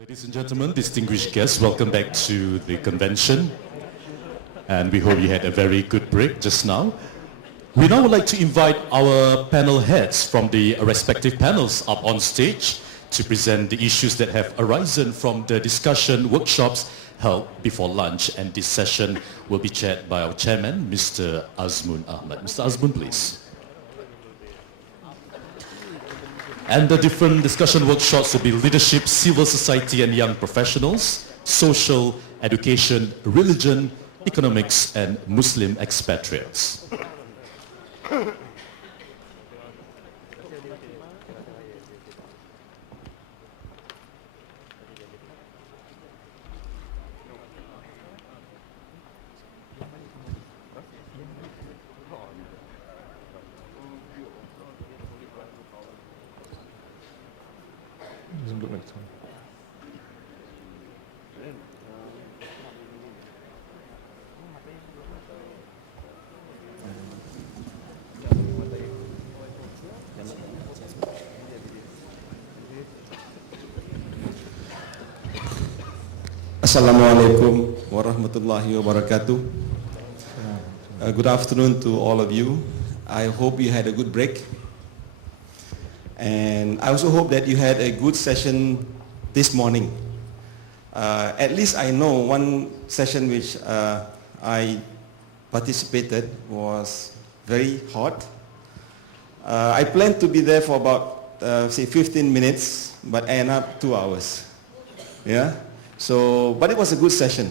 Ladies and gentlemen, distinguished guests, welcome back to the convention. And we hope you had a very good break just now. We now would like to invite our panel heads from the respective panels up on stage to present the issues that have arisen from the discussion workshops held before lunch. And this session will be chaired by our chairman, Mr Azmoon Ahmad. Mr Azmoon, please. And the different discussion workshops will be leadership, civil society and young professionals, social, education, religion, economics and Muslim expatriates. Doesn't look like it's on. Assalamualaikum warahmatullahi wabarakatuh. Good afternoon to all of you. I hope you had a good break. And I also hope that you had a good session this morning. At least I know one session which I participated was very hot. I planned to be there for about say 15 minutes, but I ended up 2 hours. Yeah. So, but it was a good session.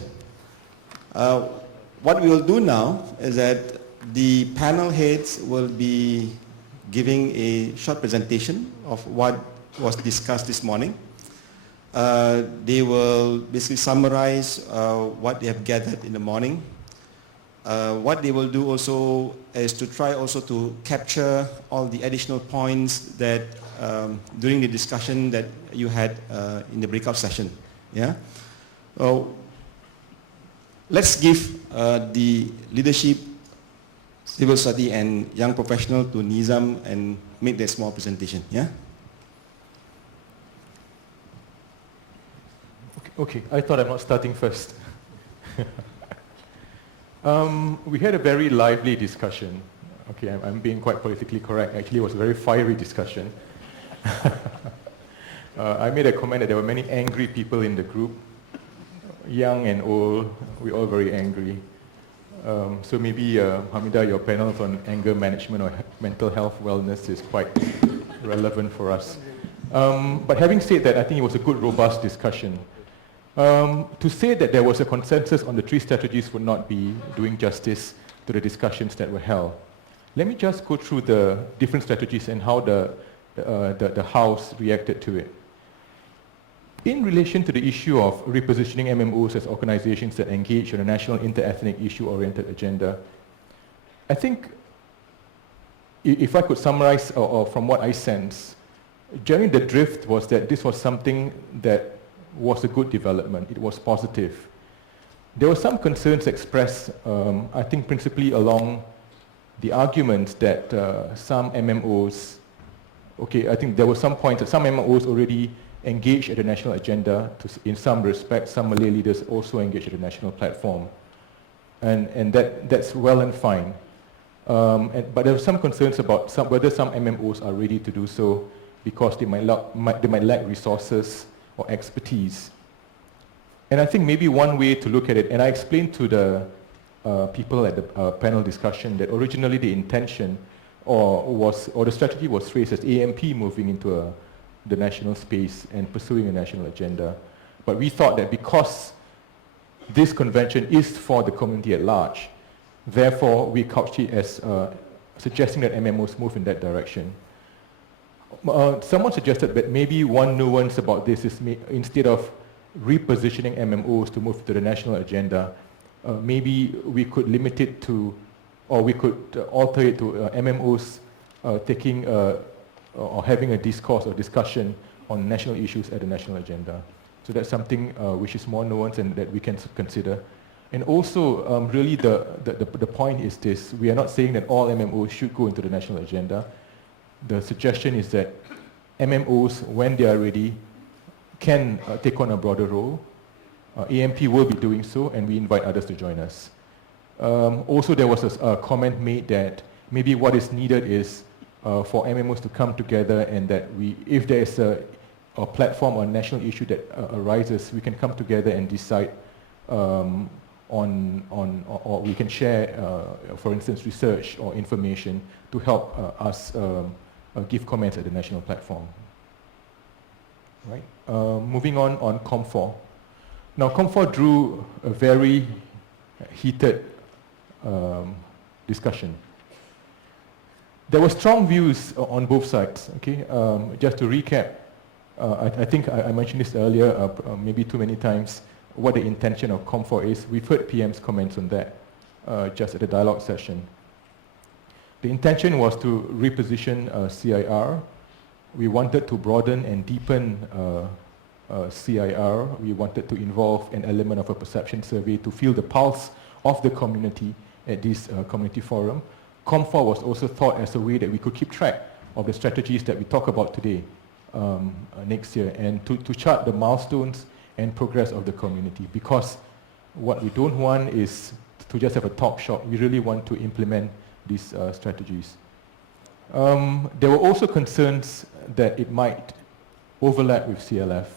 What we will do now is that the panel heads will be giving a short presentation of what was discussed this morning. They will basically summarize what they have gathered in the morning. What they will do also is to try also to capture all the additional points that during the discussion that you had in the breakout session. Yeah. Let's give the leadership, civil society and young professional to Nizam and make their small presentation. Yeah. Okay, I thought I'm not starting first. We had a very lively discussion. Okay, I'm being quite politically correct. Actually, it was a very fiery discussion. I made a comment that there were many angry people in the group. Young and old, we're all very angry. So maybe, Hamida, your panels on anger management or mental health wellness is quite relevant for us. But having said that, I think it was a good, robust discussion. To say that there was a consensus on the 3 strategies would not be doing justice to the discussions that were held. Let me just go through the different strategies and how the House reacted to it. In relation to the issue of repositioning MMOs as organizations that engage on a national inter-ethnic issue-oriented agenda, I think if I could summarize or from what I sense, generally the drift was that this was something that was a good development. It was positive. There were some concerns expressed, I think principally along the arguments that some MMOs, okay, I think there were some points that some MMOs already engage at the national agenda. In some respects, some Malay leaders also engage at the national platform. And that's well and fine. But there were some concerns about whether some MMOs are ready to do so because they might lack resources or expertise. And I think maybe one way to look at it, and I explained to the people at the panel discussion that originally the intention or the strategy was phrased as AMP moving into the national space and pursuing a national agenda. But we thought that because this convention is for the community at large, therefore we couched it as suggesting that MMOs move in that direction. Someone suggested that maybe one nuance about this is instead of repositioning MMOs to move to the national agenda, maybe we could limit it to, or we could alter it to MMOs taking or having a discourse or discussion on national issues at the national agenda. So that's something which is more nuanced and that we can consider. And also, really the point is this: we are not saying that all MMOs should go into the national agenda. The suggestion is that MMOs, when they are ready, can take on a broader role. AMP will be doing so, and we invite others to join us. Also, there was a comment made that maybe what is needed is for MMOs to come together, and that if there is a platform or a national issue that arises, we can come together and decide or we can share, for instance, research or information to help us give comments at the national platform. Right. Moving on COM4. Now, COM4 drew a very heated discussion. There were strong views on both sides. Okay, just to recap, I think I mentioned this earlier, maybe too many times, what the intention of COM4 is. We've heard PM's comments on that just at the dialogue session. The intention was to reposition CIR. We wanted to broaden and deepen CIR. We wanted to involve an element of a perception survey to feel the pulse of the community at this community forum. COM4 was also thought as a way that we could keep track of the strategies that we talk about today, next year, and to chart the milestones and progress of the community, because what we don't want is to just have a talk shop. We really want to implement these strategies. There were also concerns that it might overlap with CLF.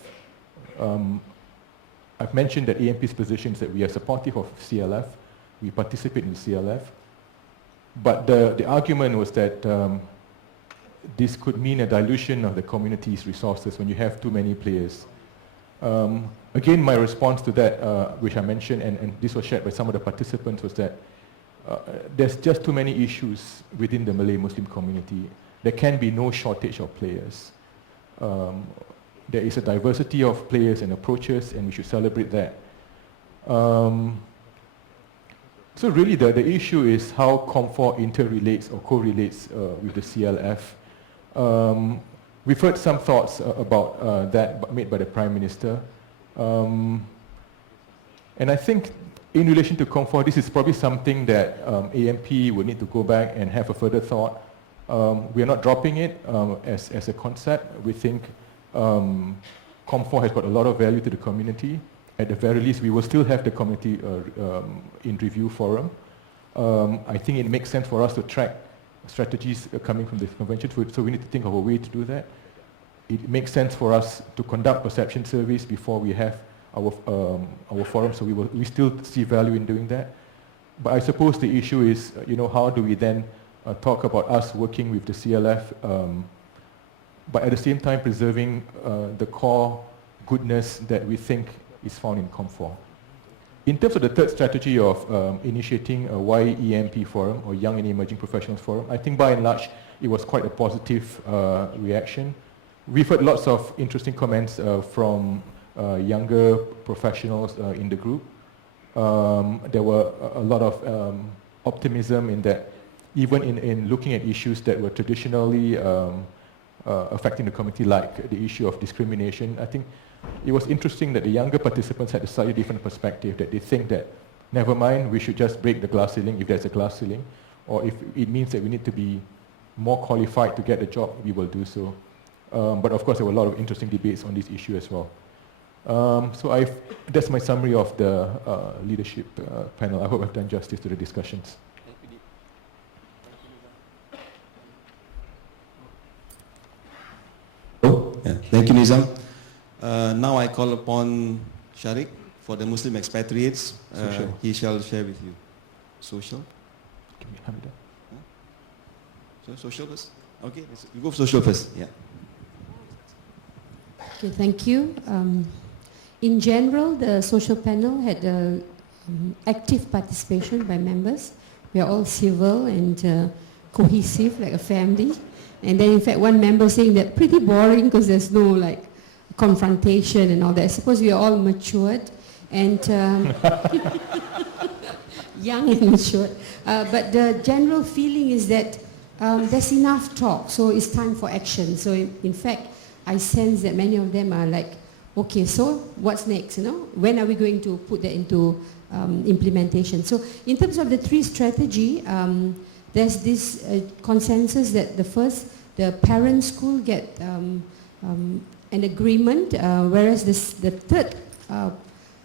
I've mentioned that AMP's position is that we are supportive of CLF, we participate in CLF, but the argument was that this could mean a dilution of the community's resources when you have too many players. Again, my response to that, which I mentioned, and this was shared by some of the participants, was that there's just too many issues within the Malay Muslim community. There can be no shortage of players. There is a diversity of players and approaches, and we should celebrate that. So really the issue is how COM4 interrelates or correlates with the CLF. We've heard some thoughts about that made by the Prime Minister. And I think in relation to COM4, this is probably something that AMP would need to go back and have a further thought. We are not dropping it as a concept. We think COM4 has got a lot of value to the community. At the very least, we will still have the community in review forum. I think it makes sense for us to track strategies coming from the convention, so we need to think of a way to do that. It makes sense for us to conduct perception surveys before we have our forum, so we still see value in doing that. But I suppose the issue is, how do we then talk about us working with the CLF, but at the same time preserving the core goodness that we think is found in COM4. In terms of the third strategy of initiating a YEMP forum, or Young and Emerging Professionals Forum, I think by and large it was quite a positive reaction. We've heard lots of interesting comments from younger professionals in the group. There were a lot of optimism in that, even in looking at issues that were traditionally affecting the community, like the issue of discrimination. I think it was interesting that the younger participants had a slightly different perspective, that they think that, never mind, we should just break the glass ceiling if there's a glass ceiling, or if it means that we need to be more qualified to get a job, we will do so. But of course, there were a lot of interesting debates on this issue as well. So that's my summary of the leadership panel. I hope I've done justice to the discussions. Yeah. Thank you, Nizam. Now I call upon Sharik for the Muslim expatriates. He shall share with you. Social? Can we have that? So social first? Okay, you go for social first. Yeah. Okay, thank you. In general, the social panel had active participation by members. We are all civil and cohesive, like a family. And then in fact one member saying that pretty boring because there's no like confrontation and all that. I suppose we are all matured and young and matured. But the general feeling is that there's enough talk, so it's time for action. So in fact, I sense that many of them are like, okay, so what's next? When are we going to put that into implementation? So in terms of the three strategy, there's this consensus that the parent school get an agreement, whereas the third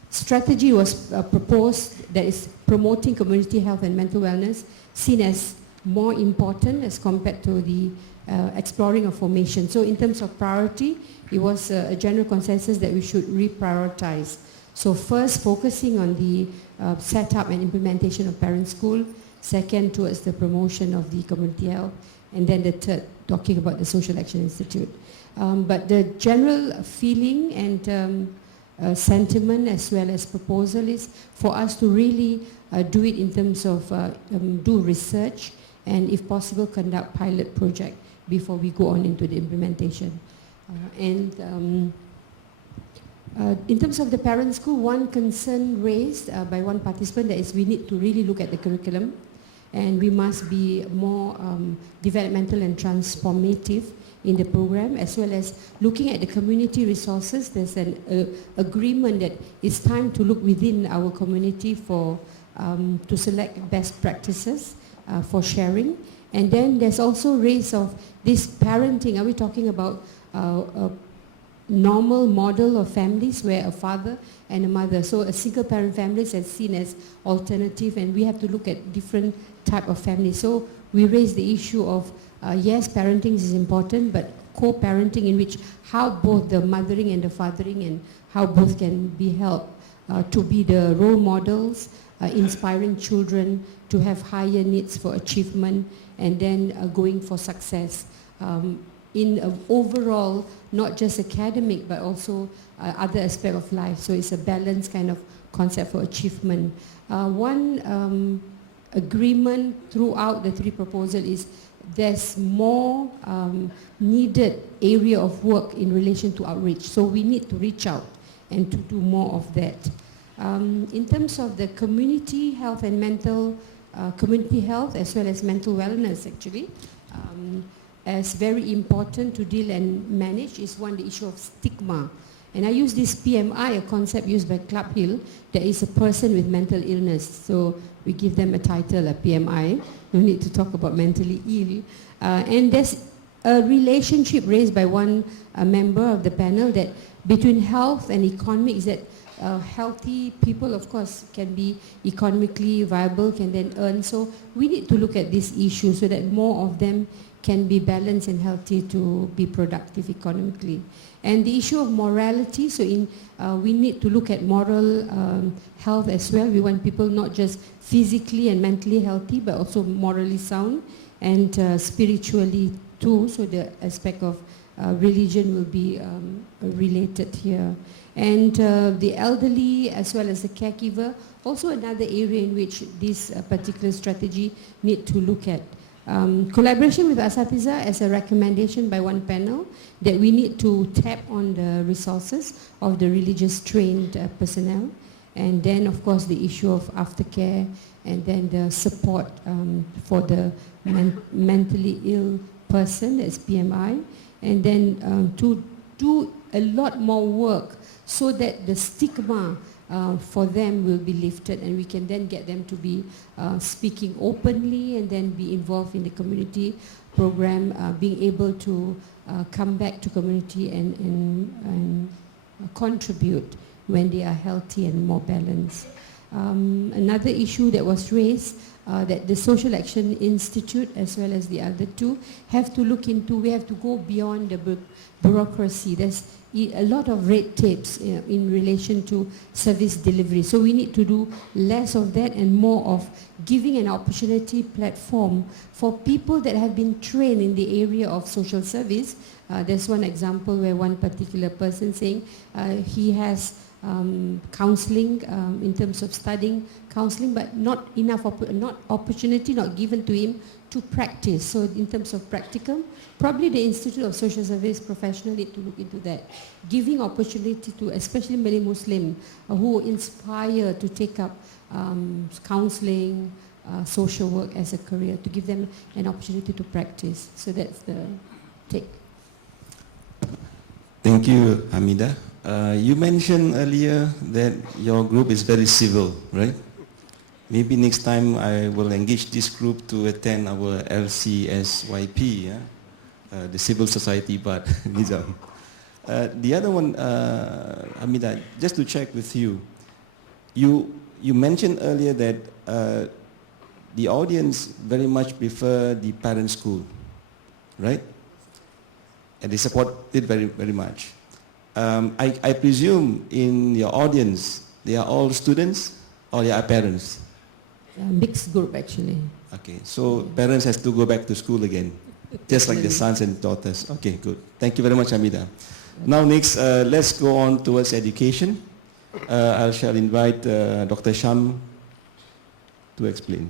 strategy was proposed, that is promoting community health and mental wellness, seen as more important as compared to the exploring of formation. So in terms of priority, it was a general consensus that we should reprioritize. So first, focusing on the setup and implementation of parent school. Second, towards the promotion of the community health. And then the third, talking about the Social Action Institute. But the general feeling and sentiment as well as proposal is for us to really do it in terms of do research and if possible conduct pilot project before we go on into the implementation. In terms of the parent school, one concern raised by one participant that is we need to really look at the curriculum and we must be more developmental and transformative in the program, as well as looking at the community resources. There's an agreement that it's time to look within our community for to select best practices for sharing. And then there's also raise of this parenting. Are we talking about a normal model of families where a father and a mother, so a single parent family is seen as alternative, and we have to look at different type of families. So we raise the issue of yes, parenting is important, but co-parenting in which how both the mothering and the fathering and how both can be helped to be the role models, inspiring children to have higher needs for achievement and then going for success in overall, not just academic, but also other aspect of life. So it's a balanced kind of concept for achievement. One agreement throughout the three proposals is there's more needed area of work in relation to outreach. So we need to reach out and to do more of that. In terms of the community health and mental, community health as well as mental wellness actually, as very important to deal and manage is one, the issue of stigma. And I use this PMI, a concept used by Club Hill, that is a person with mental illness. So we give them a title, a PMI. No need to talk about mentally ill. And there's a relationship raised by one member of the panel that between health and economic is that healthy people, of course, can be economically viable, can then earn. So we need to look at this issue so that more of them can be balanced and healthy to be productive economically. And the issue of morality, so we need to look at moral health as well. We want people not just physically and mentally healthy, but also morally sound and spiritually too. So the aspect of religion will be related here. And the elderly as well as the caregiver, also another area in which this particular strategy need to look at. Collaboration with Asatiza as a recommendation by one panel that we need to tap on the resources of the religious trained personnel, and then of course the issue of aftercare and then the support for the mentally ill person, that's PMI, and then to do a lot more work so that the stigma for them will be lifted and we can then get them to be speaking openly and then be involved in the community program, being able to come back to community and contribute when they are healthy and more balanced. Another issue that was raised that the Social Action Institute as well as the other two have to look into, we have to go beyond the bureaucracy. There's a lot of red tapes in relation to service delivery. So we need to do less of that and more of giving an opportunity platform for people that have been trained in the area of social service. There's one example where one particular person saying he has counseling in terms of studying counseling, but not enough opportunity not given to him to practice. So in terms of practical, probably the Institute of Social Service professional need to look into that, giving opportunity to especially Malay Muslim who inspire to take up counseling, social work as a career, to give them an opportunity to practice. So that's the take. Thank you, Hamida. You mentioned earlier that your group is very civil, right? Maybe next time I will engage this group to attend our LCSYP, the civil society part, Nizam. The other one, Hamida, just to check with you, you mentioned earlier that the audience very much prefer the parent school, right? And they support it very, very much. I presume in your audience, they are all students or they are parents? Mixed group actually. Okay, so parents has to go back to school again, just like the sons and daughters. Okay, good. Thank you very much, Hamida. Now next, let's go on towards education. I shall invite Dr. Sham to explain.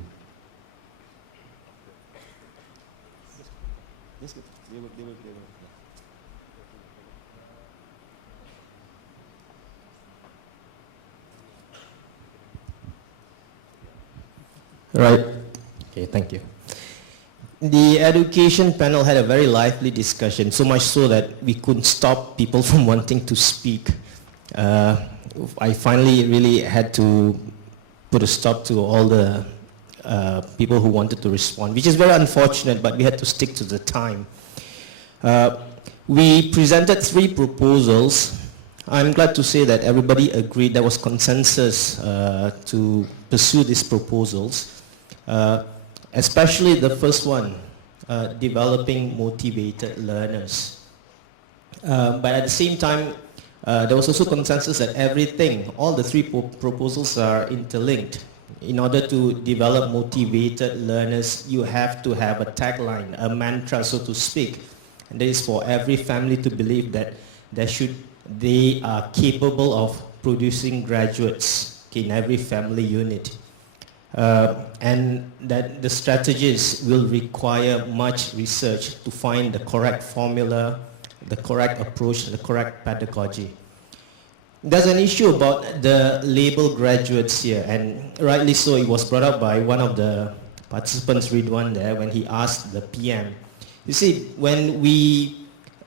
Right. Okay, thank you. The education panel had a very lively discussion, so much so that we couldn't stop people from wanting to speak. I finally really had to put a stop to all the people who wanted to respond, which is very unfortunate, but we had to stick to the time. We presented 3 proposals. I'm glad to say that everybody agreed, there was consensus to pursue these proposals. Especially the first one, developing motivated learners. But at the same time, there was also consensus that everything, all the 3 proposals are interlinked. In order to develop motivated learners, you have to have a tagline, a mantra, so to speak. And that is for every family to believe that they are capable of producing graduates in every family unit. And that the strategies will require much research to find the correct formula, the correct approach, the correct pedagogy. There's an issue about the label graduates here, and rightly so, it was brought up by one of the participants, Ridwan, there, when he asked the PM. You see, when we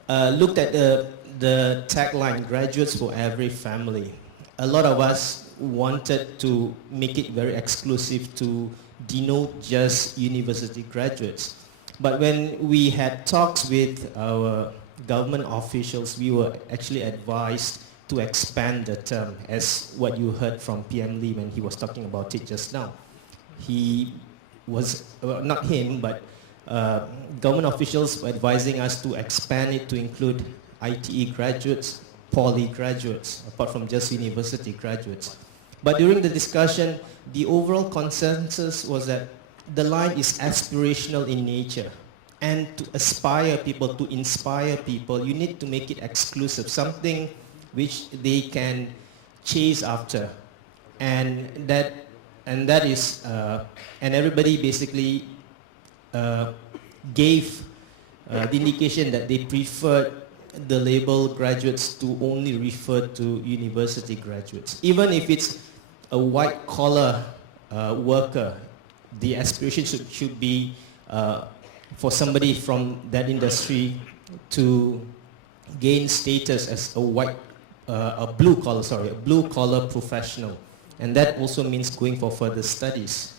looked at the tagline, graduates for every family, a lot of us wanted to make it very exclusive to denote just university graduates. But when we had talks with our government officials, we were actually advised to expand the term, as what you heard from PM Lee when he was talking about it just now. He was, well, not him, but government officials were advising us to expand it to include ITE graduates, poly graduates, apart from just university graduates. But during the discussion, the overall consensus was that the line is aspirational in nature. And to aspire people, to inspire people, you need to make it exclusive, something which they can chase after. And everybody basically gave the indication that they preferred the label graduates to only refer to university graduates. Even if it's a white-collar worker, the aspiration should be for somebody from that industry to gain status as a blue-collar professional. And that also means going for further studies.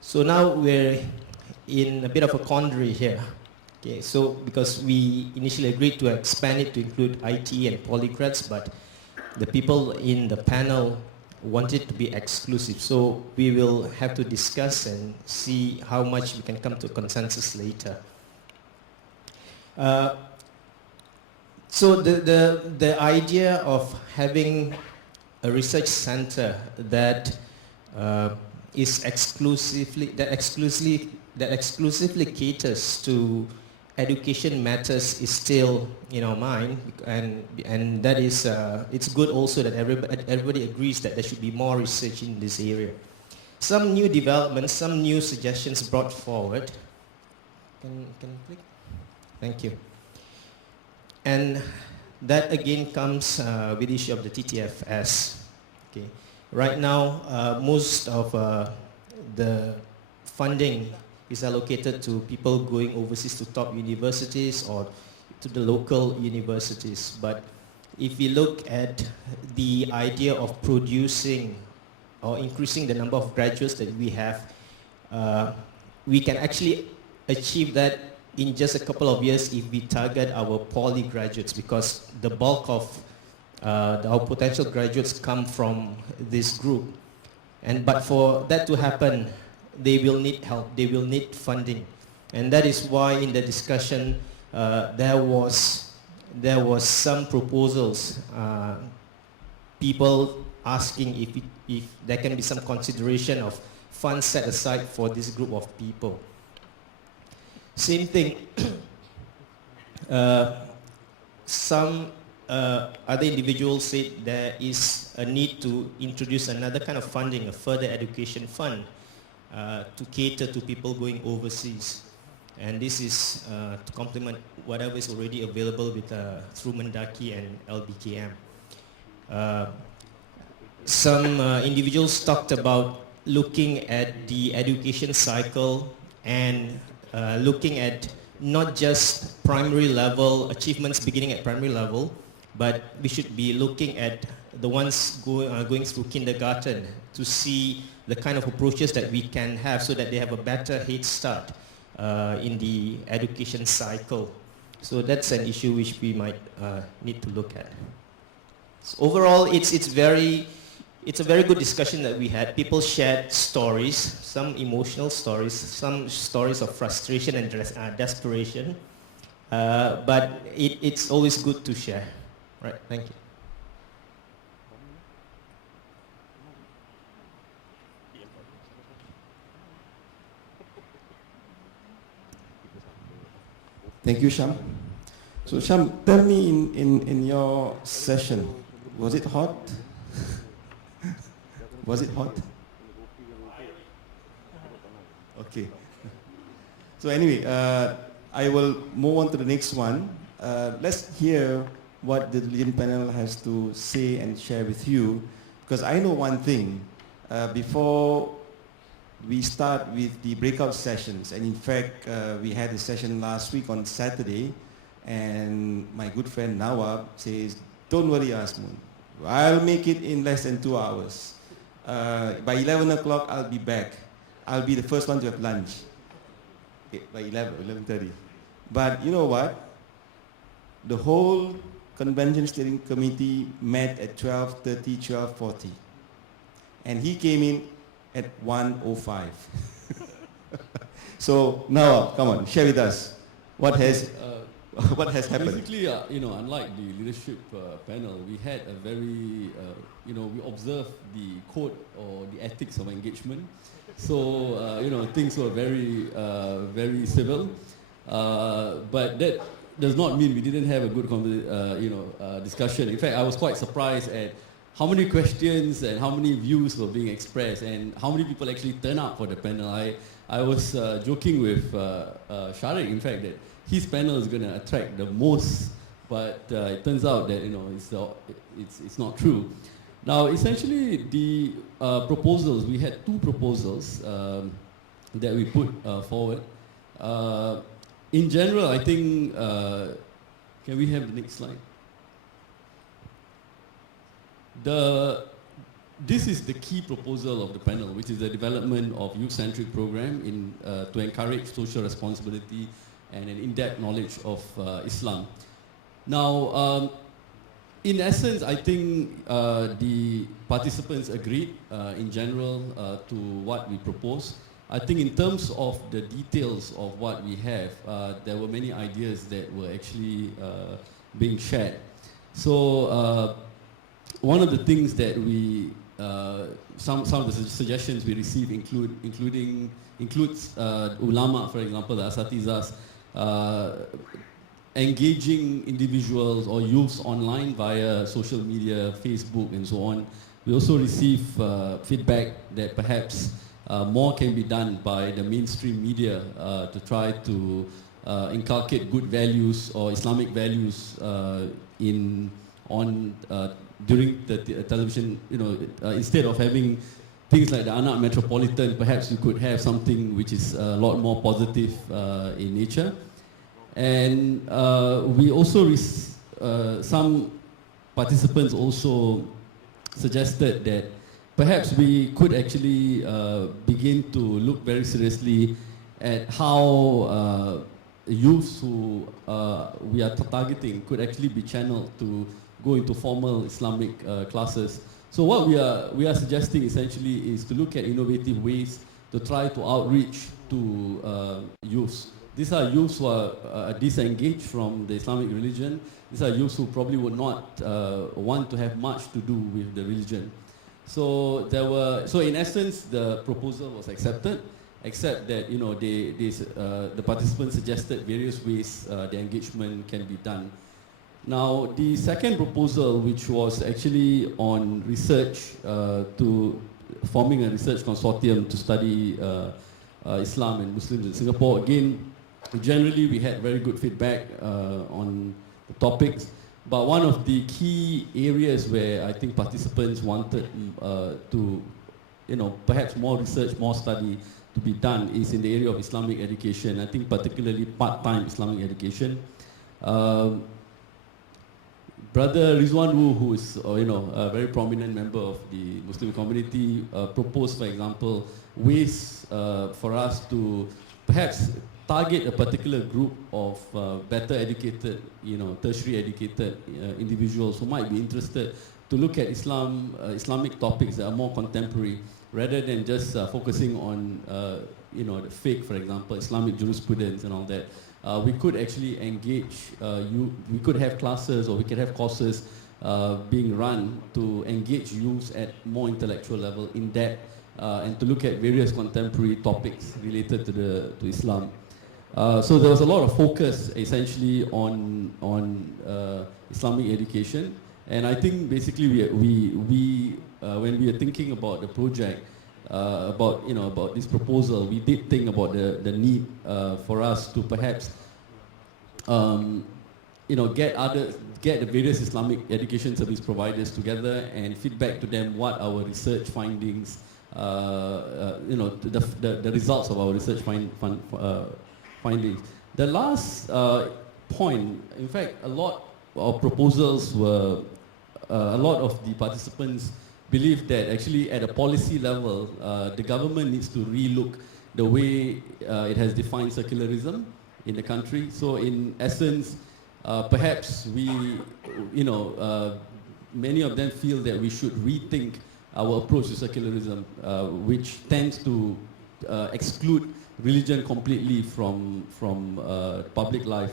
So now we're in a bit of a quandary here. Okay, so because we initially agreed to expand it to include IT and polygrads, but the people in the panel want it to be exclusive. So we will have to discuss and see how much we can come to a consensus later. So the idea of having a research center that exclusively caters to education matters is still in our mind, and that is it's good also that everybody agrees that there should be more research in this area. Some new developments, some new suggestions brought forward. Can you click? Thank you. And that again comes with the issue of the TTFS. Okay. Right now, most of the funding is allocated to people going overseas to top universities or to the local universities. But if we look at the idea of producing or increasing the number of graduates that we have, we can actually achieve that in just a couple of years if we target our poly graduates, because the bulk of our potential graduates come from this group. But for that to happen, they will need help, they will need funding. And that is why in the discussion there was some proposals, people asking if there can be some consideration of funds set aside for this group of people. Same thing, some other individuals said there is a need to introduce another kind of funding, a further education fund, to cater to people going overseas. And this is to complement whatever is already available with, through Mendaki and LBKM. Some individuals talked about looking at the education cycle and looking at not just primary level achievements beginning at primary level, but we should be looking at the ones going through kindergarten to see the kind of approaches that we can have so that they have a better head start in the education cycle. So that's an issue which we might need to look at. So overall, it's a very good discussion that we had. People shared stories, some emotional stories, some stories of frustration and desperation. But it's always good to share. Right, thank you. Thank you, Sham. So Sham, tell me in your session, was it hot? Was it hot? Okay. So anyway, I will move on to the next one. Let's hear what the Legion panel has to say and share with you, because I know one thing. Before we start with the breakout sessions, and in fact, we had a session last week on Saturday, and my good friend Nawab says, don't worry, Azmoon, I'll make it in less than 2 hours. By 11 o'clock, I'll be back. I'll be the first one to have lunch. By 11:30. But you know what? The whole Convention Steering Committee met at 12:30, 12:40. And he came in at 1:05. So now, come on, share with us what has happened. Basically, unlike the leadership panel, we had a very, we observed the code or the ethics of engagement. So, things were very, very civil. But that does not mean we didn't have a good, discussion. In fact, I was quite surprised at how many questions and how many views were being expressed and how many people actually turn up for the panel. I was joking with Sharik, in fact, that his panel is going to attract the most, but it turns out that it's not true. Now, essentially, the proposals, we had 2 proposals that we put forward. In general, I think, can we have the next slide? This is the key proposal of the panel, which is the development of youth-centric program to encourage social responsibility and an in-depth knowledge of Islam. Now, in essence, I think the participants agreed in general to what we proposed. I think in terms of the details of what we have, there were many ideas that were actually being shared. So one of the things that we, some of the suggestions we received includes ulama, for example, the asatizas, engaging individuals or youths online via social media, Facebook and so on. We also receive feedback that perhaps more can be done by the mainstream media to try to inculcate good values or Islamic values during the television. Instead of having things like the Anak Metropolitan, perhaps we could have something which is a lot more positive in nature. And we also, some participants also suggested that perhaps we could actually begin to look very seriously at how youths who we are targeting could actually be channeled to go into formal Islamic classes. So what we are suggesting essentially is to look at innovative ways to try to outreach to youths. These are youths who are disengaged from the Islamic religion. These are youths who probably would not want to have much to do with the religion. So in essence, the proposal was accepted, except that the participants suggested various ways the engagement can be done. Now, the second proposal, which was actually on research, to forming a research consortium to study Islam and Muslims in Singapore, again, generally we had very good feedback on the topics, but one of the key areas where I think participants wanted to, perhaps more research, more study to be done is in the area of Islamic education. I think particularly part-time Islamic education. Brother Rizwan Wu, who is a very prominent member of the Muslim community, proposed, for example, ways for us to perhaps target a particular group of better educated, tertiary educated individuals who might be interested to look at Islamic topics that are more contemporary, rather than just focusing on the fiqh, for example, Islamic jurisprudence and all that. We could actually engage we could have classes or we could have courses being run to engage youths at more intellectual level, in depth, and to look at various contemporary topics related to Islam. So there was a lot of focus essentially on Islamic education, and I think basically we when we are thinking about the project, about this proposal, we did think about the need for us to perhaps get the various Islamic education service providers together and feedback to them what our research findings, the results of our research findings. The last point, in fact, a lot of proposals were, a lot of the participants believe that actually at a policy level, the government needs to relook the way it has defined secularism in the country. So in essence, perhaps many of them feel that we should rethink our approach to secularism, which tends to exclude religion completely from public life.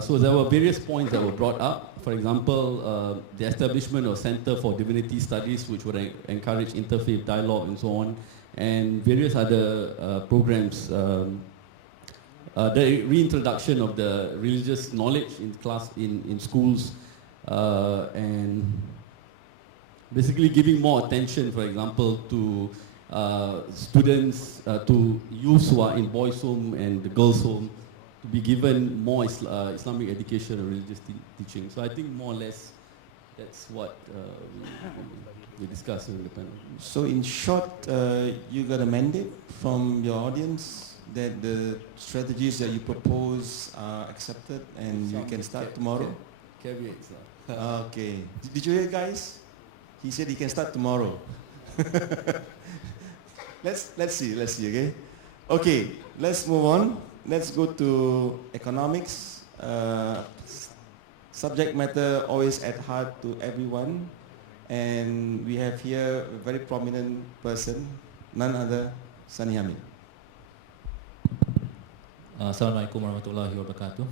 So there were various points that were brought up. For example, the establishment of Center for Divinity Studies, which would encourage interfaith dialogue and so on, and various other programs. The reintroduction of the religious knowledge in schools, and basically giving more attention, for example, to students, to youths who are in boys' home and the girls' home, to be given more Islamic education or religious teaching. So I think more or less that's what we discussed in the panel. So in short, you got a mandate from your audience that the strategies that you propose are accepted and you can start tomorrow? Caveats. Okay. Did you hear, guys? He said he can start tomorrow. Let's see, okay? Okay, let's move on. Let's go to economics. Subject matter always at heart to everyone. And we have here a very prominent person, none other, Sani Hamid. Assalamualaikum warahmatullahi wabarakatuh.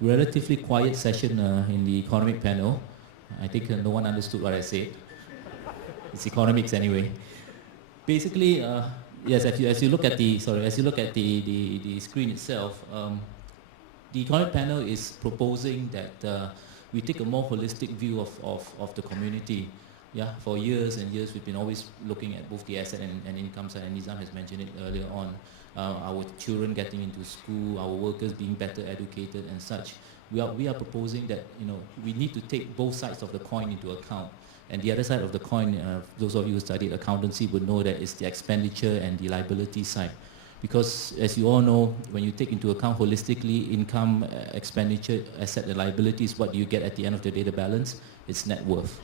Relatively quiet session in the economic panel. I think no one understood what I said. It's economics anyway. Basically, yes. As you look at the screen itself, the economic panel is proposing that we take a more holistic view of the community. Yeah, for years and years we've been always looking at both the asset and income side, and Nizam has mentioned it earlier on. Our children getting into school, our workers being better educated and such. We are proposing that we need to take both sides of the coin into account. And the other side of the coin, those of you who studied accountancy would know that it's the expenditure and the liability side. Because as you all know, when you take into account holistically income, expenditure, asset and liabilities, what you get at the end of the day, the balance, it's net worth.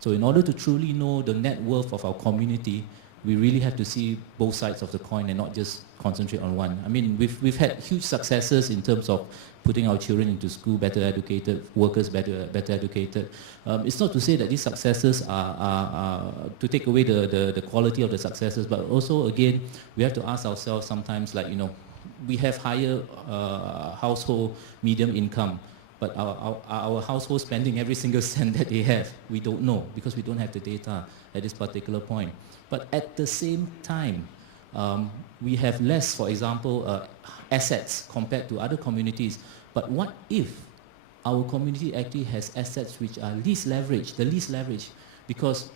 So in order to truly know the net worth of our community, we really have to see both sides of the coin and not just concentrate on one. I mean, we've had huge successes in terms of putting our children into school, better educated, workers better educated. It's not to say that these successes are to take away the quality of the successes, but also again, we have to ask ourselves sometimes, like, you know, we have higher household medium income, but our household spending every single cent that they have, we don't know because we don't have the data at this particular point. But at the same time, we have less, for example, assets compared to other communities. But what if our community actually has assets which are least leveraged, the least leveraged? Because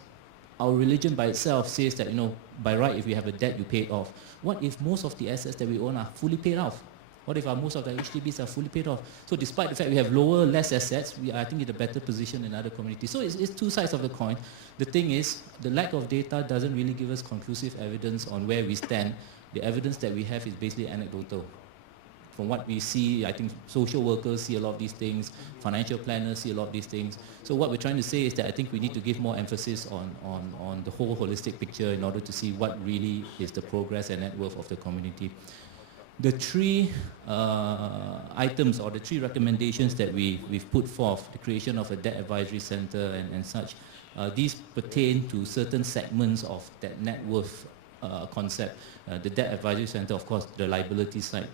our religion by itself says that, you know, by right, if you have a debt, you pay it off. What if most of the assets that we own are fully paid off? What if most of the HDBs are fully paid off? So despite the fact we have lower, less assets, we are, I think, in a better position than other communities. So it's two sides of the coin. The thing is, the lack of data doesn't really give us conclusive evidence on where we stand. The evidence that we have is basically anecdotal. From what we see, I think social workers see a lot of these things, financial planners see a lot of these things. So what we're trying to say is that I think we need to give more emphasis on the whole holistic picture in order to see what really is the progress and net worth of the community. The three items or the three recommendations that we've put forth, the creation of a debt advisory center and such, these pertain to certain segments of that net worth concept. The debt advisory center, of course, the liability side.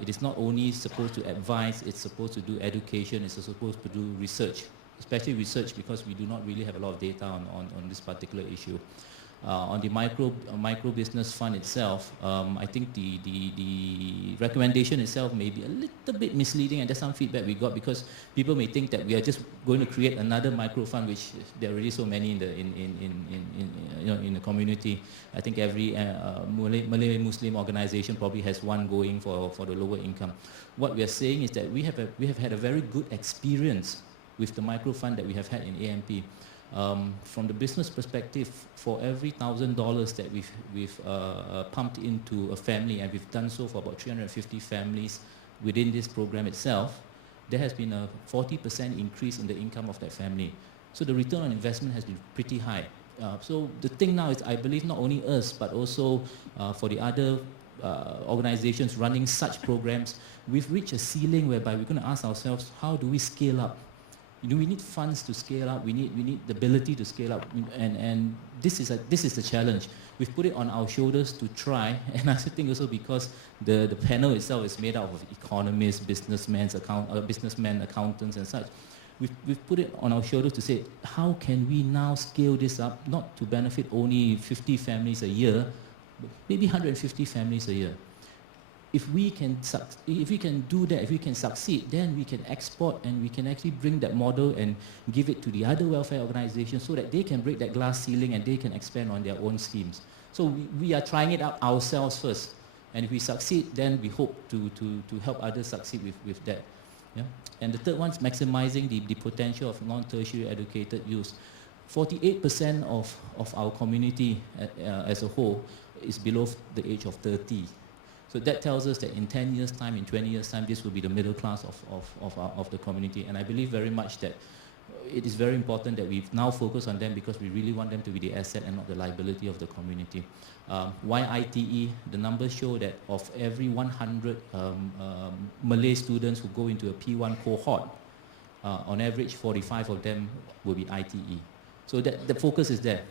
It is not only supposed to advise, it's supposed to do education, it's supposed to do research, especially research because we do not really have a lot of data on this particular issue. On the micro business fund itself, I think the recommendation itself may be a little bit misleading, and there's some feedback we got because people may think that we are just going to create another micro fund, which there are already so many in the community. I think every Malay Muslim organization probably has one going for the lower income. What we are saying is that we have had a very good experience with the micro fund that we have had in AMP. From the business perspective, for every $1,000 that we've pumped into a family, and we've done so for about 350 families within this program itself, there has been a 40% increase in the income of that family. So the return on investment has been pretty high. So the thing now is, I believe not only us, but also for the other organizations running such programs, we've reached a ceiling whereby we're going to ask ourselves, how do we scale up? We need funds to scale up. We need the ability to scale up, and this is the challenge. We've put it on our shoulders to try, and I think also because the panel itself is made up of economists, businessmen, accountants, and such. We've put it on our shoulders to say, how can we now scale this up, not to benefit only 50 families a year, but maybe 150 families a year. If we can do that, if we can succeed, then we can export and we can actually bring that model and give it to the other welfare organizations so that they can break that glass ceiling and they can expand on their own schemes. So we are trying it out ourselves first, and if we succeed, then we hope to help others succeed with that. Yeah? And the third one is maximizing the potential of non-tertiary educated youth. 48% of our community as a whole is below the age of 30. So that tells us that in 10 years' time, in 20 years' time, this will be the middle class of the community. And I believe very much that it is very important that we now focus on them because we really want them to be the asset and not the liability of the community. Why ITE? The numbers show that of every 100 Malay students who go into a P1 cohort, on average 45 of them will be ITE. So that the focus is there.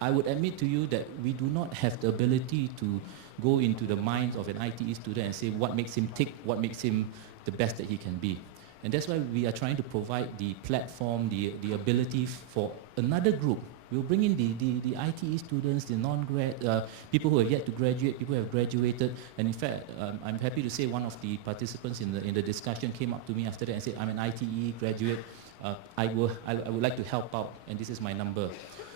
I would admit to you that we do not have the ability to go into the minds of an ITE student and say what makes him tick, what makes him the best that he can be. And that's why we are trying to provide the platform, the ability for another group. We'll bring in the ITE students, the non-grad, people who have yet to graduate, people who have graduated. And in fact, I'm happy to say one of the participants in the discussion came up to me after that and said, I'm an ITE graduate, I would like to help out, and this is my number.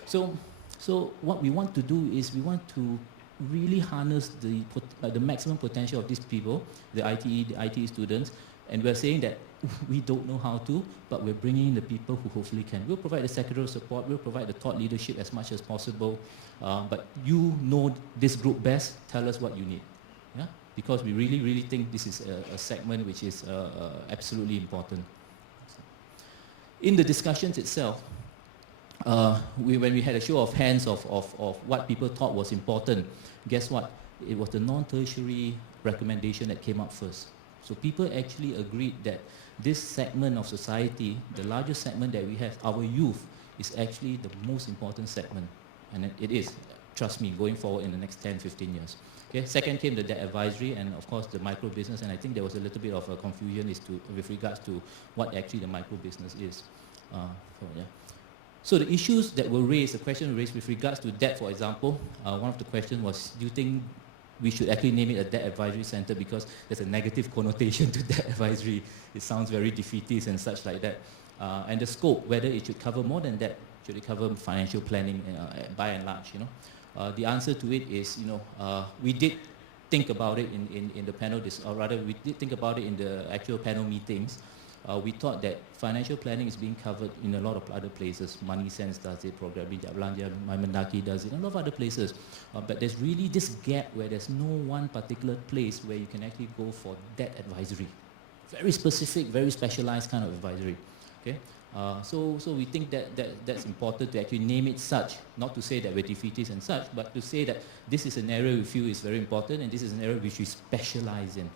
So what we want to do is we want to really harness the maximum potential of these people, the ITE students, and we're saying that we don't know how to, but we're bringing in the people who hopefully can. We'll provide the sectoral support, we'll provide the thought leadership as much as possible, but you know this group best, tell us what you need. Yeah? Because we really, really think this is a segment which is absolutely important. In the discussions itself, when we had a show of hands of what people thought was important, guess what? It was the non-tertiary recommendation that came up first. So people actually agreed that this segment of society, the largest segment that we have, our youth, is actually the most important segment. And it is, trust me, going forward in the next 10, 15 years. Okay. Second came the debt advisory and of course the micro business, and I think there was a little bit of a confusion with regards to what actually the micro business is. So the issues that were raised, the question raised with regards to debt, for example, one of the questions was, do you think we should actually name it a debt advisory center because there's a negative connotation to debt advisory. It sounds very defeatist and such like that. And the scope, whether it should cover more than that, should it cover financial planning by and large, you know. The answer to it is, you know, we did think about it in the panel, or rather we did think about it in the actual panel meetings. We thought that financial planning is being covered in a lot of other places. Money Sense does it, Program Bijak Belanja, Mendaki does it, and a lot of other places. But there's really this gap where there's no one particular place where you can actually go for debt advisory. Very specific, very specialized kind of advisory. Okay? So we think that's important to actually name it such, not to say that we're defeatist and such, but to say that this is an area we feel is very important and this is an area which we specialize in.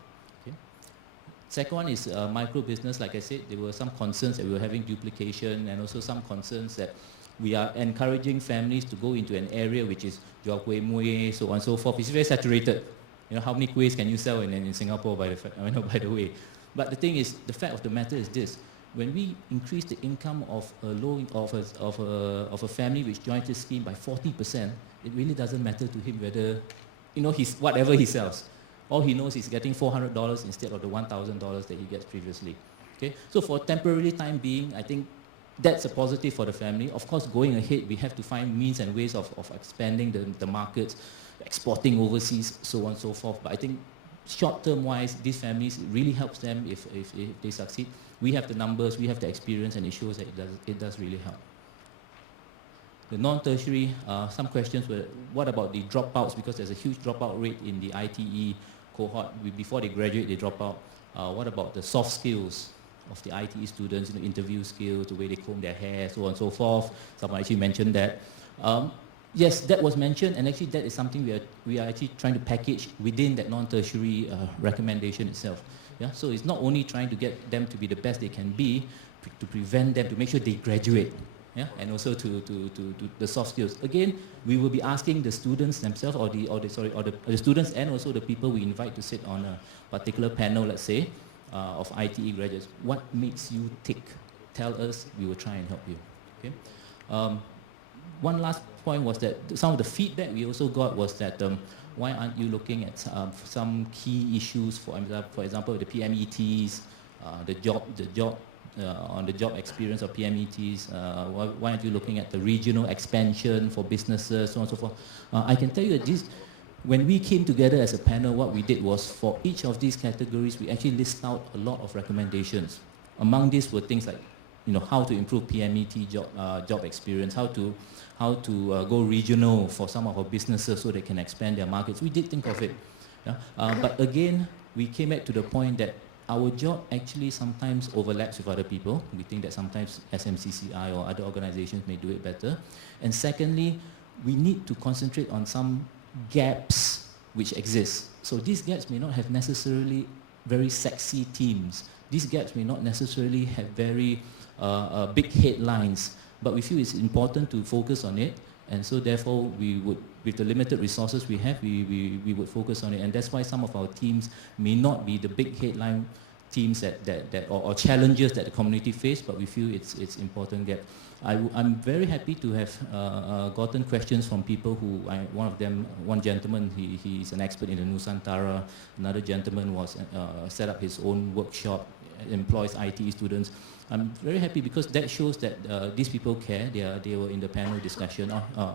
Second one is micro business. Like I said, there were some concerns that we were having duplication and also some concerns that we are encouraging families to go into an area which is jual kuih muih, so on and so forth. It's very saturated. You know, how many kuihs can you sell in Singapore, by the way? But the thing is, the fact of the matter is this. When we increase the income of a family which joins the scheme by 40%, it really doesn't matter to him whether, you know, whatever he sells. All he knows is getting $400 instead of the $1,000 that he gets previously. Okay? So for temporary time being, I think that's a positive for the family. Of course, going ahead, we have to find means and ways of expanding the markets, exporting overseas, so on and so forth. But I think short-term wise, these families, it really helps them if they succeed. We have the numbers, we have the experience, and it shows that it does really help. The non-tertiary, some questions were, what about the dropouts? Because there's a huge dropout rate in the ITE cohort. Before they graduate, they drop out. What about the soft skills of the ITE students, you know, interview skills, the way they comb their hair, so on and so forth? Someone actually mentioned that. Yes, that was mentioned, and actually that is something we are actually trying to package within that non-tertiary recommendation itself. Yeah? So it's not only trying to get them to be the best they can be, to prevent them, to make sure they graduate. Yeah, and also to the soft skills. Again, we will be asking the students themselves, or the students and also the people we invite to sit on a particular panel, let's say, of ITE graduates. What makes you tick? Tell us. We will try and help you. Okay. One last point was that some of the feedback we also got was that why aren't you looking at some key issues? For example, the PMETs, the job. On the job experience of PMETs, why aren't you looking at the regional expansion for businesses, so on and so forth? I can tell you that when we came together as a panel, what we did was for each of these categories, we actually list out a lot of recommendations. Among these were things like, you know, how to improve PMET job experience, how to go regional for some of our businesses so they can expand their markets. We did think of it. Yeah? But again, we came back to the point that our job actually sometimes overlaps with other people. We think that sometimes SMCCI or other organizations may do it better. And secondly, we need to concentrate on some gaps which exist. So these gaps may not have necessarily very sexy themes. These gaps may not necessarily have very big headlines, but we feel it's important to focus on it. And so therefore, we would, with the limited resources we have, we would focus on it. And that's why some of our teams may not be the big headline teams or challenges that the community face, but we feel it's important gap. I'm very happy to have gotten questions from people who, one gentleman, he's an expert in the Nusantara. Another gentleman set up his own workshop, employs IT students. I'm very happy because that shows that these people care. They were in the panel discussion,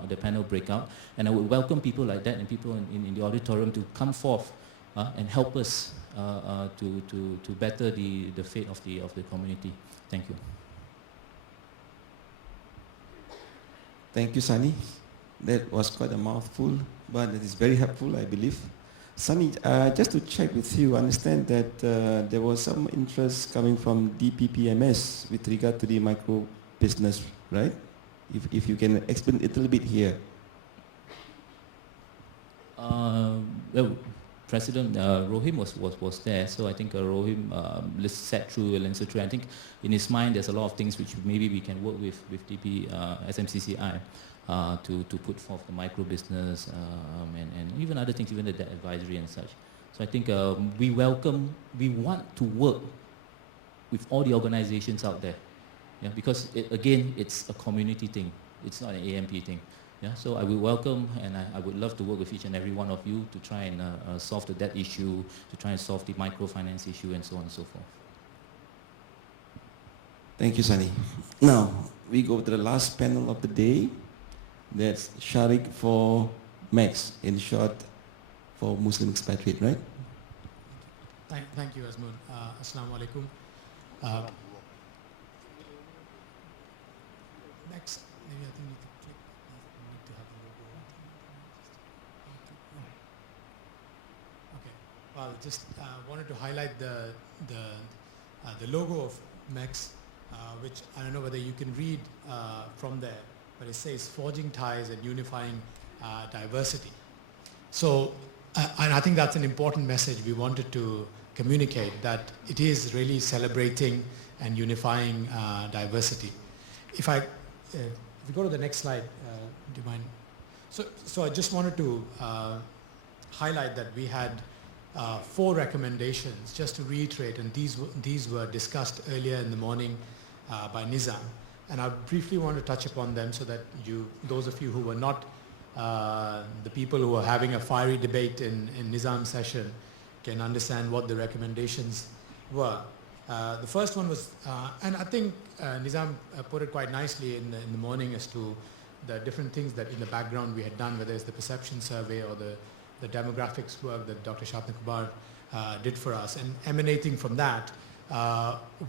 the panel breakout, and I would welcome people like that and people in the auditorium to come forth and help us to better the fate of the community. Thank you. Thank you, Sunny. That was quite a mouthful, but it is very helpful, I believe. Sunny, just to check with you, I understand that there was some interest coming from DPPMS with regard to the micro business, right? If you can explain it a little bit here. Well, President Rohim was there, so I think Rohim sat through and listened through. I think in his mind there's a lot of things which maybe we can work with DP SMCCI to put forth the micro business and even other things, even the debt advisory and such. So I think we want to work with all the organizations out there, yeah, because again it's a community thing, it's not an AMP thing. Yeah, so I would welcome and I would love to work with each and every one of you to try and solve the debt issue, to try and solve the microfinance issue and so on and so forth. Thank you, Sunny. Now, we go to the last panel of the day. That's Sharik for Max, in short, for Muslim expatriate, right? Thank you, Azmoon. Assalamu alaikum. Next, maybe I think we need to click. We need to have the logo. Okay. Well, just wanted to highlight the logo of MEX, which I don't know whether you can read from there, but it says forging ties and unifying diversity. So, and I think that's an important message we wanted to communicate, that it is really celebrating and unifying diversity. If we go to the next slide, do you mind? So I just wanted to highlight that we had 4 recommendations, just to reiterate, and these were discussed earlier in the morning by Nizam. And I briefly want to touch upon them so that those of you who were not the people who were having a fiery debate in Nizam's session can understand what the recommendations were. The first one was, and I think Nizam put it quite nicely in the morning as to the different things that in the background we had done, whether it's the perception survey or the demographics work that Dr. Shatna Kumar did for us. And emanating from that,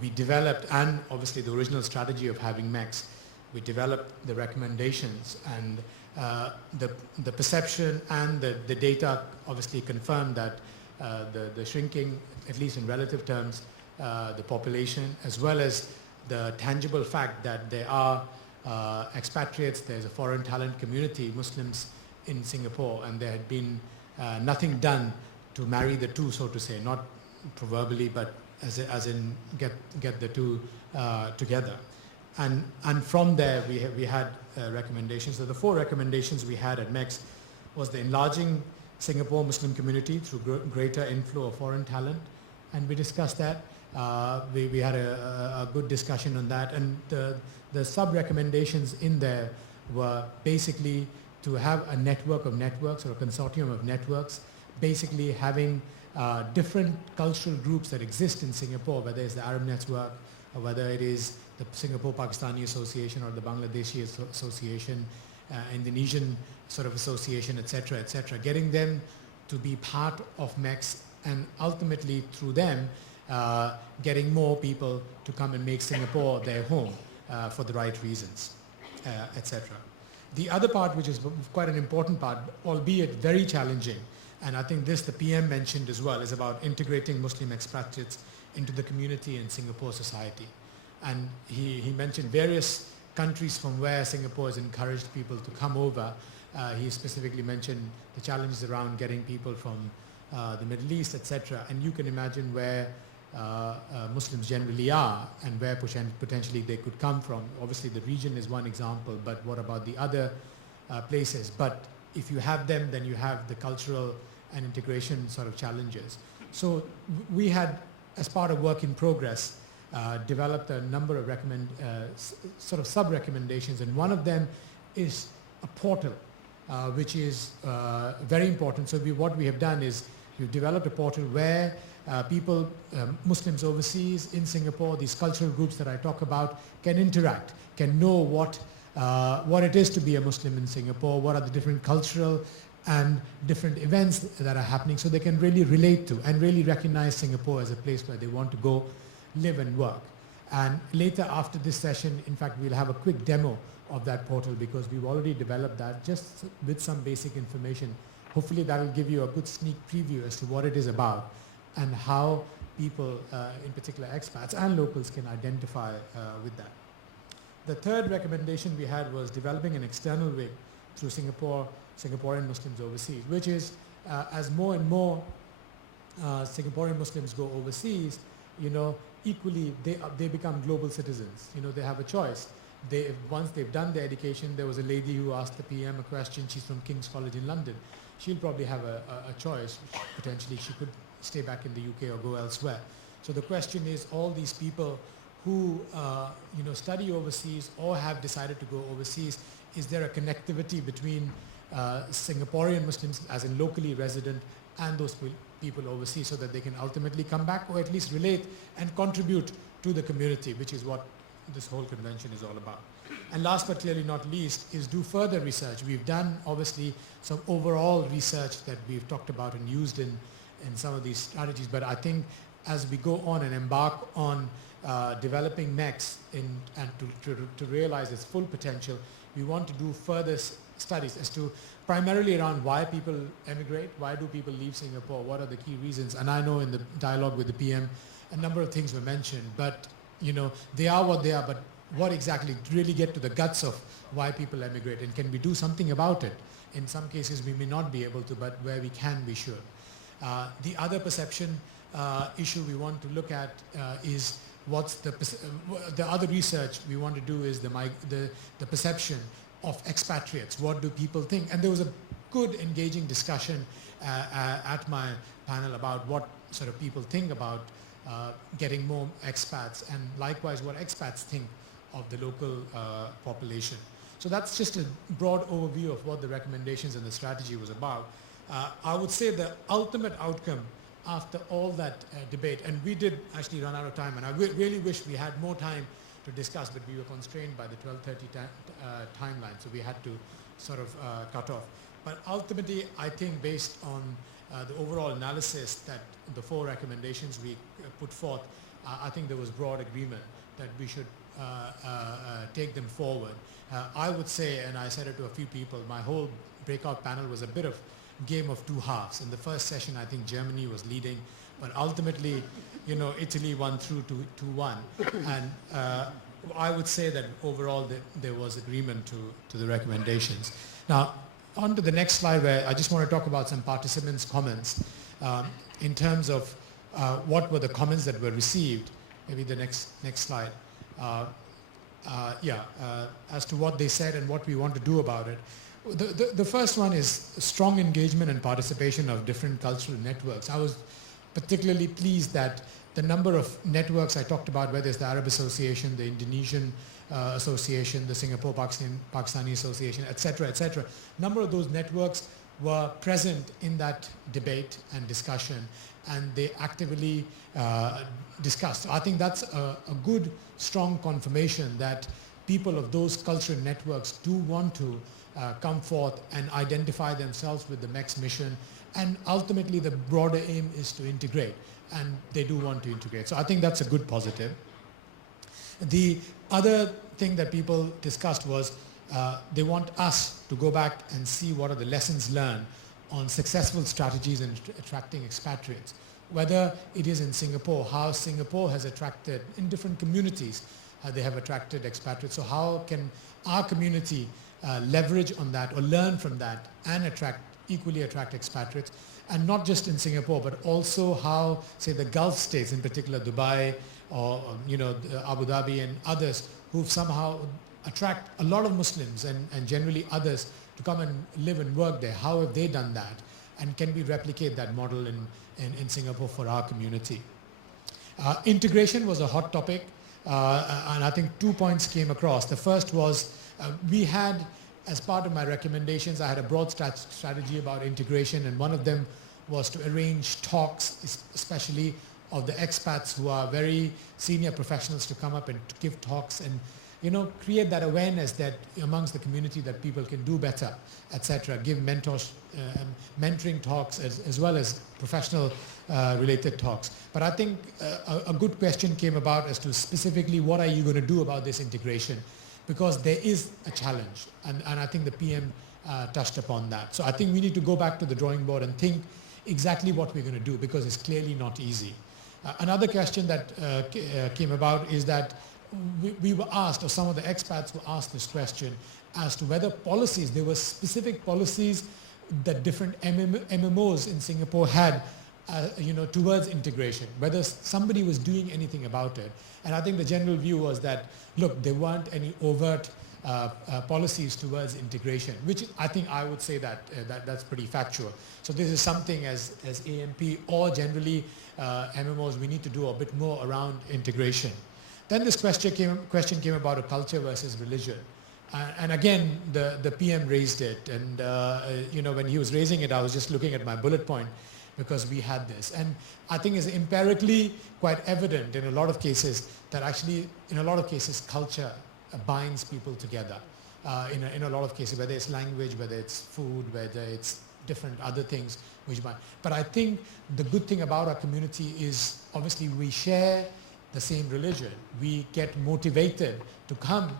we developed, and obviously the original strategy of having MEX, we developed the recommendations, and the perception and the data obviously confirmed that the shrinking, at least in relative terms, the population, as well as the tangible fact that there are expatriates, there's a foreign talent community, Muslims in Singapore, and there had been nothing done to marry the two, so to say, not proverbially, but as in get the two together. And from there we had recommendations. So the 4 recommendations we had at MEX was the enlarging Singapore Muslim community through greater inflow of foreign talent, and we discussed that. We had a good discussion on that, and the sub-recommendations in there were basically to have a network of networks or a consortium of networks, basically having different cultural groups that exist in Singapore, whether it's the Arab Network or whether it is the Singapore Pakistani Association or the Bangladeshi Association, Indonesian sort of association, etc., etc., getting them to be part of MEX, and ultimately through them getting more people to come and make Singapore their home for the right reasons, etc. The other part, which is quite an important part, albeit very challenging, and I think this the PM mentioned as well, is about integrating Muslim expatriates into the community and Singapore society. And he mentioned various countries from where Singapore has encouraged people to come over. He specifically mentioned the challenges around getting people from the Middle East, etc. And you can imagine where Muslims generally are and where potentially they could come from. Obviously the region is one example, but what about the other places? But if you have them, then you have the cultural and integration sort of challenges. So we had, as part of work in progress, developed a number of sort of sub-recommendations, and one of them is a portal, which is very important. So what we have done is we've developed a portal where people, Muslims overseas in Singapore, these cultural groups that I talk about, can interact, can know what it is to be a Muslim in Singapore, what are the different cultural and different events that are happening, so they can really relate to and really recognize Singapore as a place where they want to go live and work. And later after this session, in fact, we'll have a quick demo of that portal because we've already developed that just with some basic information. Hopefully that will give you a good sneak preview as to what it is about and how people, in particular expats and locals, can identify with that. The third recommendation we had was developing an external wing through Singaporean Muslims overseas, which is as more and more Singaporean Muslims go overseas, equally they become global citizens. They have a choice. Once they've done their education, there was a lady who asked the PM a question. She's from King's College in London. She'll probably have a choice. Potentially she could stay back in the UK or go elsewhere. So the question is, all these people who study overseas or have decided to go overseas, is there a connectivity between Singaporean Muslims, as in locally resident, and those people overseas, so that they can ultimately come back or at least relate and contribute to the community, which is what this whole convention is all about. And last but clearly not least is do further research. We've done obviously some overall research that we've talked about and used in some of these strategies, but I think as we go on and embark on developing next and to realize its full potential, we want to do further studies as to primarily around why people emigrate, why do people leave Singapore, what are the key reasons. And I know in the dialogue with the PM, a number of things were mentioned, but they are what they are, but what exactly really get to the guts of why people emigrate, and can we do something about it? In some cases we may not be able to, but where we can, we should. The other perception issue we want to look at is what's the other research we want to do is the perception of expatriates. What do people think? And there was a good engaging discussion at my panel about what sort of people think about getting more expats, and likewise what expats think of the local population. So that's just a broad overview of what the recommendations and the strategy was about. I would say the ultimate outcome after all that debate, and we did actually run out of time, and I really wish we had more time to discuss, but we were constrained by the 12:30 timeline, so we had to sort of cut off. But ultimately, I think based on the overall analysis that the 4 recommendations we put forth, I think there was broad agreement that we should take them forward. I would say, and I said it to a few people, my whole breakout panel was a bit of game of 2 halves. In the first session, I think Germany was leading, but ultimately, Italy won through to 2-1. And I would say that overall there was agreement to the recommendations. Now, on to the next slide, where I just want to talk about some participants' comments in terms of what were the comments that were received. Maybe the next slide. As to what they said and what we want to do about it. The first one is strong engagement and participation of different cultural networks. I was particularly pleased that the number of networks I talked about, whether it's the Arab Association, the Indonesian Association, the Singapore Pakistani Association, etc., number of those networks were present in that debate and discussion, and they actively discussed. I think that's a good, strong confirmation that people of those cultural networks do want to come forth and identify themselves with the MEX mission, and ultimately the broader aim is to integrate, and they do want to integrate. So I think that's a good positive. The other thing that people discussed was they want us to go back and see what are the lessons learned on successful strategies in attracting expatriates. Whether it is in Singapore, how Singapore has attracted, in different communities, how they have attracted expatriates. So how can our community leverage on that or learn from that and equally attract expatriates? And not just in Singapore, but also how, say, the Gulf states, in particular Dubai or Abu Dhabi and others, who somehow attract a lot of Muslims and generally others to come and live and work there. How have they done that? And can we replicate that model in Singapore for our community? Integration was a hot topic, and I think 2 points came across. The first was we had, as part of my recommendations, I had a broad strategy about integration, and one of them was to arrange talks, especially of the expats who are very senior professionals, to come up and to give talks and create that awareness that amongst the community that people can do better, etc. Give mentoring talks as well as professional related talks. But I think a good question came about as to specifically what are you going to do about this integration, because there is a challenge, and I think the PM touched upon that. So I think we need to go back to the drawing board and think exactly what we're going to do, because it's clearly not easy. Another question that came about is that we were asked, or some of the expats were asked this question as to whether policies, there were specific policies that different MMOs in Singapore had towards integration, whether somebody was doing anything about it. And I think the general view was that, look, there weren't any overt policies towards integration, which I think I would say that's pretty factual. So this is something as AMP or generally MMOs, we need to do a bit more around integration. Then this question came about a culture versus religion. And again, the PM raised it. And when he was raising it, I was just looking at my bullet point because we had this. And I think it's empirically quite evident in a lot of cases that actually, in a lot of cases, culture binds people together. In a lot of cases, whether it's language, whether it's food, whether it's different other things which bind. But I think the good thing about our community is obviously we share the same religion. We get motivated to come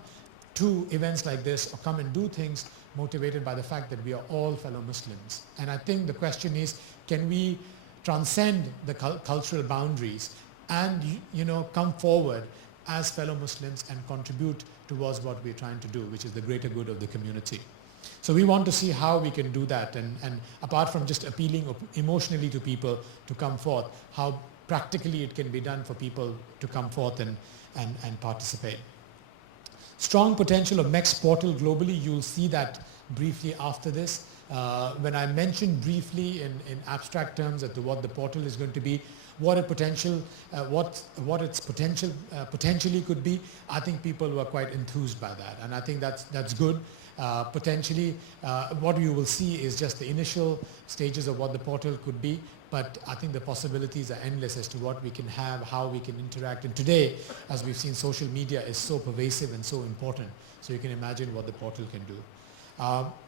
to events like this or come and do things motivated by the fact that we are all fellow Muslims. And I think the question is, can we transcend the cultural boundaries and come forward as fellow Muslims and contribute towards what we're trying to do, which is the greater good of the community. So we want to see how we can do that, and apart from just appealing emotionally to people to come forth, how practically it can be done for people to come forth and participate. Strong potential of MEX portal globally, you'll see that briefly after this. When I mentioned briefly in abstract terms as to what the portal is going to be, what its potential potentially could be, I think people were quite enthused by that, and I think that's good. Potentially, what you will see is just the initial stages of what the portal could be, but I think the possibilities are endless as to what we can have, how we can interact. And today, as we've seen, social media is so pervasive and so important, so you can imagine what the portal can do.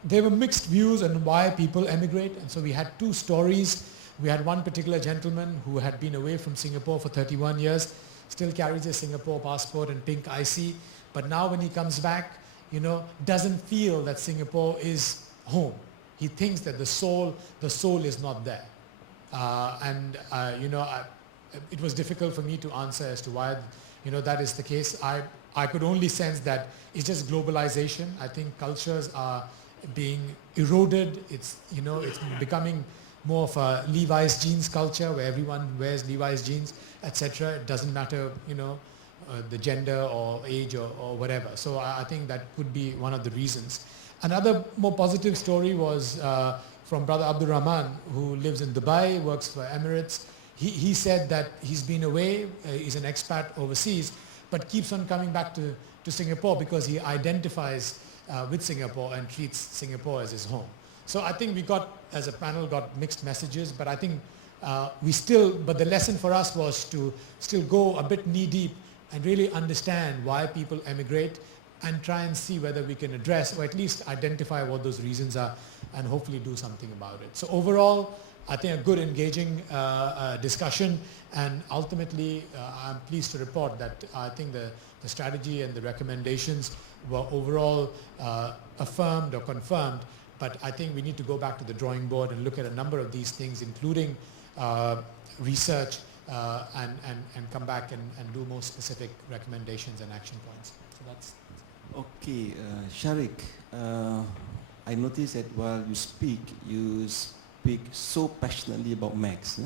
There were mixed views on why people emigrate, and so we had two stories. We had one particular gentleman who had been away from Singapore for 31 years, still carries a Singapore passport and pink IC, but now when he comes back, doesn't feel that Singapore is home. He thinks that the soul is not there. It was difficult for me to answer as to why, that is the case. I could only sense that it's just globalization. I think cultures are being eroded. It's becoming more of a Levi's jeans culture where everyone wears Levi's jeans, etc. It doesn't matter, the gender or age or whatever. So I think that could be one of the reasons. Another more positive story was from Brother Abdul Rahman, who lives in Dubai, works for Emirates. He said that he's been away, he's an expat overseas, but keeps on coming back to Singapore because he identifies with Singapore and treats Singapore as his home. So I think we as a panel, got mixed messages, but I think but the lesson for us was to still go a bit knee-deep and really understand why people emigrate and try and see whether we can address or at least identify what those reasons are and hopefully do something about it. So overall, I think a good engaging discussion, and ultimately I'm pleased to report that I think the strategy and the recommendations were overall affirmed or confirmed, but I think we need to go back to the drawing board and look at a number of these things, including research and come back and do more specific recommendations and action points. So that's... Okay, Sharik, I noticed that while you speak so passionately about MEX.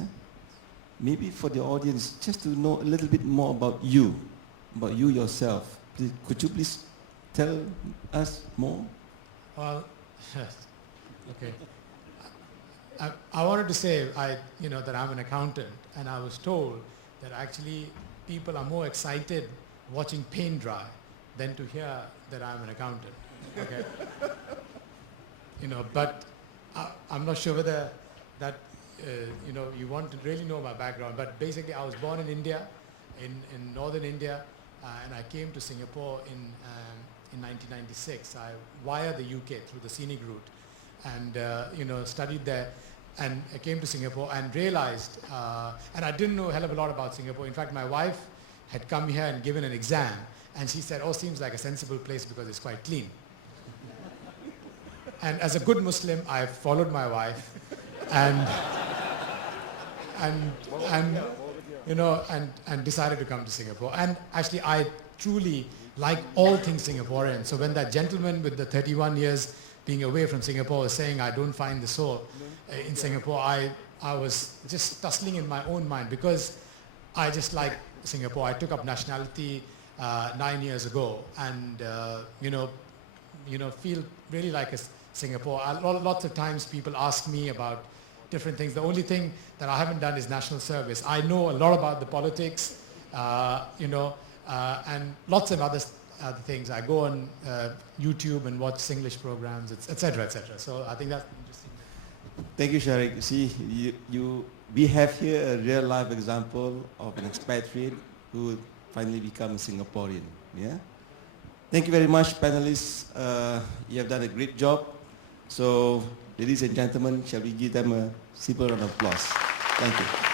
Maybe for the audience, just to know a little bit more about you yourself. Could you please tell us more? Well, okay. I wanted to say that I'm an accountant, and I was told that actually people are more excited watching paint dry than to hear that I'm an accountant. Okay. But I'm not sure whether that you want to really know my background, but basically I was born in India, in northern India, and I came to Singapore in 1996. I via the UK through the scenic route, and studied there, and I came to Singapore and realized, and I didn't know a hell of a lot about Singapore. In fact, my wife had come here and given an exam, and she said, "Oh, seems like a sensible place because it's quite clean." And as a good Muslim, I followed my wife, and decided to come to Singapore. And actually, truly like all things Singaporean. So when that gentleman with the 31 years being away from Singapore was saying, I don't find the soul in Singapore, I was just tussling in my own mind because I just like Singapore. I took up nationality 9 years ago and, feel really like a Singapore. Lots of times people ask me about different things. The only thing that I haven't done is national service. I know a lot about the politics, and lots of other things. I go on YouTube and watch Singlish programs, etc., etc. So I think that's interesting. Thank you, Sharik. See, we have here a real life example of an expatriate who finally become a Singaporean. Yeah. Thank you very much, panelists. You have done a great job. So, ladies and gentlemen, shall we give them a simple round of applause? Thank you.